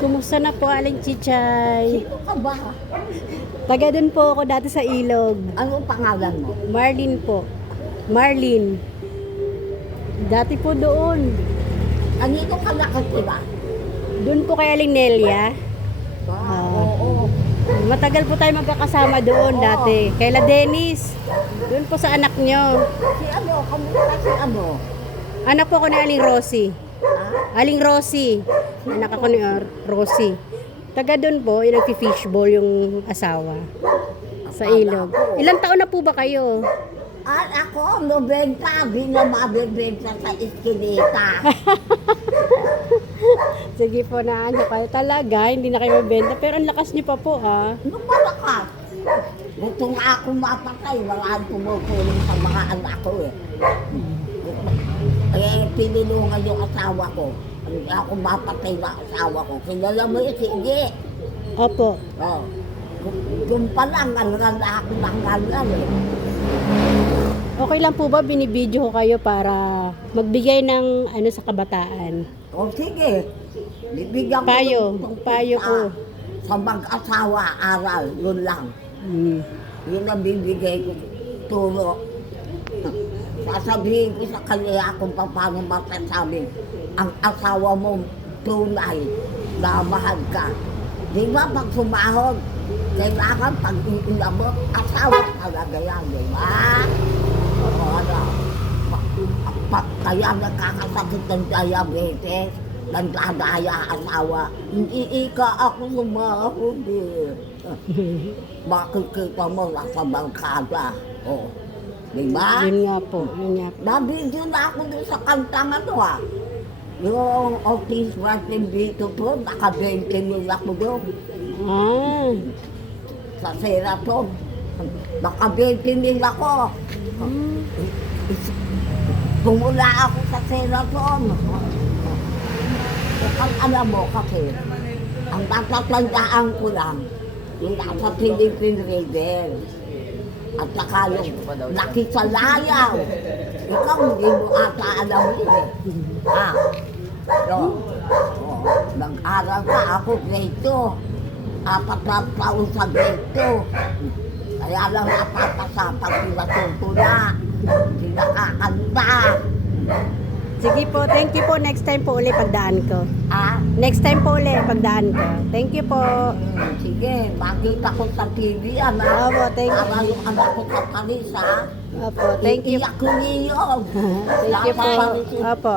Kumusta na po, Aling Chichay? Sino ka ba? Taga dun po ako dati sa Ilog. Ano ang pangalan mo? Marlin po. Marlin. Dati po doon. Kanino ka nakatira? Doon po kay Aling Nelia. Oo. Matagal po tayo magkakasama doon Oo. dati. Kaila Dennis. Doon po sa anak nyo. Si ano? Kamusta si ano? Anak po ako ni Aling Rosie. Ha? Aling Rosie. Anak ako ni Rosie. Taga doon po, yung nagfi-fishball yung asawa. Sa Ilog. Ilang taon na po ba kayo? Ako, 90. Di na mabibenta sa iskinita. Sige po na ano kayo. Talaga, hindi na kayo mabenta. Pero ang lakas niyo pa po ha. Nung malakas. Gusto nga ako mapatay. Walaan tumutulong sa mga anak ko eh. Pinilungan yung asawa ko. Hindi ako mapatay na asawa ko. Kilala mo yun, sige. Opo. Oh. Doon pa lang, ngalngal na ako ng ngalngal eh. Okay lang po ba binibidyo ko kayo para magbigay ng ano sa kabataan? O sige, bibigyan ko Payo. ng Payo ko. sa mag-asawa, aral, yun lang. Hmm. Yun ang bibigay ko, turo. Sasabihin ko sa kanya kung paano masasabi ang asawa mo tunay na mahal ka. Di ba pag sumahod, kailangan pag iilang mo, asawa talaga yan, di ba? Oo, ano. Kaya nakakasakit ng diabetes, nagdadaya asawa. Hindi ako sumahod eh. Makikita mo nasa bangkada. Oh. Di ba? Yun nga po. Yun nga po. Nabidyo na ako doon sa kantang ano ah. Yung Otis Martin dito po, naka-20 mil ako doon. Ah. Sa Seraton. Naka-20 mil ako. Tumula ako sa Seraton. Ang alam mo kasi, ang natatandaan ko lang, yung nasa Philippine River. At saka yung laki sa layaw. Ikaw hindi mo ata alam yun eh. Ha? So, nag-aral ka ako grade 2. 4 na taon sa grade 2. Kaya lang napapasapag sila tutula. Hindi nakakanta. Sige po. Thank you po. Next time po ulit pagdaan ko. Ha? Next time po ulit pagdaan ko. Thank you po. Sige, makita ko sa TV yan ha. Opo, thank you. Para yung anak ko sa Paris ha. Opo. Thank you. Iiyak ko niyo. Thank you po. Opo.